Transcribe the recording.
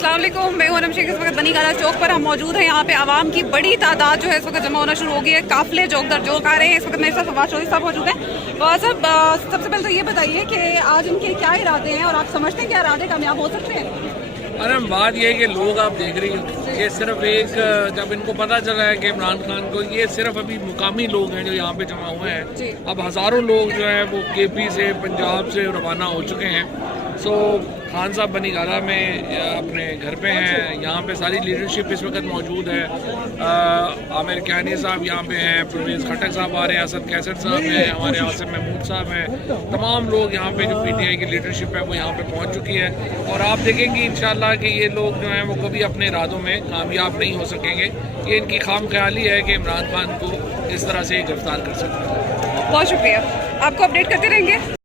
अस्सलाम वालेकुम, मैं हूं शेख। इस वक्त बनी गाला चौक पर हम मौजूद हैं। यहाँ पे आवाम की बड़ी तादाद जो है इस वक्त जमा होना शुरू हो गई है। काफिले जोक दर जोक आ रहे हैं। इस वक्त मेरे साथ फवाद चौधरी साहब मौजूद हैं। फवाद साहब, सबसे पहले तो ये बताइए कि आज इनके क्या इरादे हैं और आप समझते हैं कि इरादे कामयाब हो सकते हैं? अरे बात ये है कि लोग आप देख रही हो, ये सिर्फ एक जब इनको पता चला है कि इमरान खान को, ये सिर्फ अभी मुकामी लोग हैं जो यहाँ पे जमा हुए हैं। अब हज़ारों लोग जो है वो केपी से, पंजाब से रवाना हो चुके हैं। सो खान साहब बनी गाला में अपने घर पे हैं। यहाँ पे सारी लीडरशिप इस वक्त मौजूद है। आमिर कियानी साहब यहाँ पे हैं, परवेज़ खटक साहब आ रहे हैं, असद कैसर साहब हैं, हमारे आसिम महमूद साहब हैं। तमाम लोग यहाँ पे जो पीटीआई की लीडरशिप है वो यहाँ पे पहुँच चुकी है। और आप देखेंगे इंशाल्लाह कि ये लोग जो हैं वो कभी अपने इरादों में कामयाब नहीं हो सकेंगे। ये इनकी खाम ख्याली है कि इमरान खान को इस तरह से गिरफ्तार कर सकते हैं। बहुत शुक्रिया, आपको अपडेट करते रहेंगे।